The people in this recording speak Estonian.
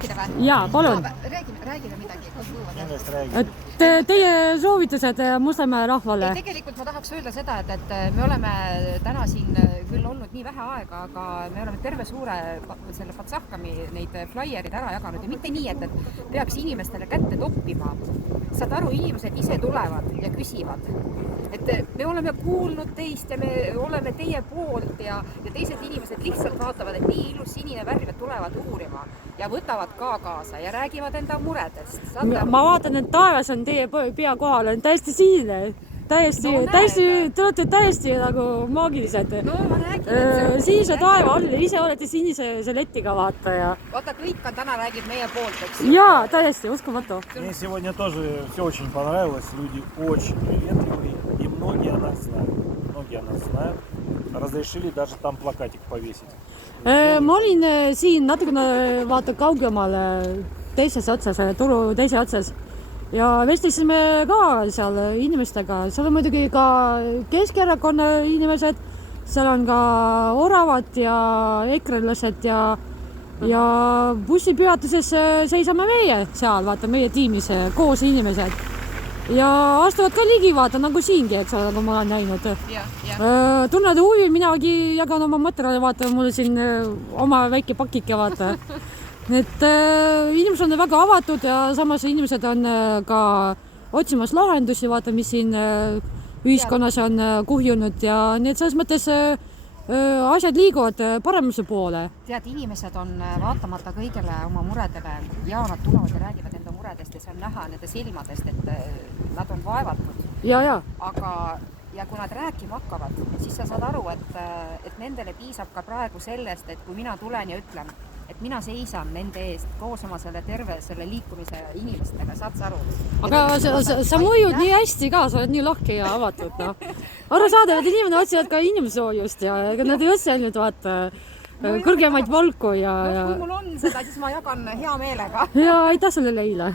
rääkida või? Jaa, palun. Räägime midagi. Teie soovitused Mustamäe rahvale? Tegelikult ma tahaks öelda seda, et me oleme täna siin küll olnud nii vähe aega, aga me oleme terve suure selle Patsahkami neid flyer'id ära jaganud ja mitte nii, et peaks inimestele kätte toppima. Saad aru, inimesed ise tulevad ja küsivad. Et me oleme kuulnud teist ja me oleme teie poolt ja teised inimesed lihtsalt vaatavad, et nii ilus sinine värv, et tulevad uurima ja võtavad ka kaasa ja räägivad enda muredest. Ma vaatan, et taevas on teie pea kohal, on täiesti sinine. Täiesti, te olete täiesti nagu maagilised. No ma räägin, sinise taeva all, ise olete sinise letiga vaataja. Vaata, kõik on täna räägib meie poolt, eks? Jaa, täiesti, uskumatu. Мне сегодня тоже все очень понравилось. Люди очень приветливые и многие нас знают. Многие нас знают. Разрешили даже там плакатик повесить. Ma olin siin natukene vaata kaugemale teises otsas, turu teise otsas ja vestlesime ka seal inimestega. Seal on muidugi ka Keskerakonna inimesed, seal on ka oravad ja ekrelased ja bussipeatuses seisame meie seal, vaata meie tiimis koos inimesed. Ja astuvad ka ligi, vaata, nagu siingi, eks ole, nagu ma olen näinud. Tunned huvi, minagi jagan oma materjali, vaata, mul siin oma väike pakike, vaata. Need inimesed on väga avatud ja samas inimesed on ka otsimas lahendusi, vaata, mis siin ühiskonnas on kuhjunud ja need selles mõttes asjad liiguvad paremuse poole. Tead, inimesed on vaatamata kõigele oma muredele ja nad tulevad ja räägivad enda muredest ja see on näha nende silmadest, et nad on vaevatud. Aga ja kui nad rääkima hakkavad, siis sa saad aru, et nendele piisab ka praegu sellest, et kui mina tulen ja ütlen, et mina seisan nende eest koos oma terve selle liikumise inimestega, saad sa aru? Aga sa mõjud nii hästi ka, sa oled nii lahke ja avatud. No. Arusaadav, et inimene otsivad ka inimsoojust ja nad ei otsi ainult vaata kõrgemaid valku. Kui mul on seda, siis ma jagan hea meelega. Ja aitäh sulle, Leila!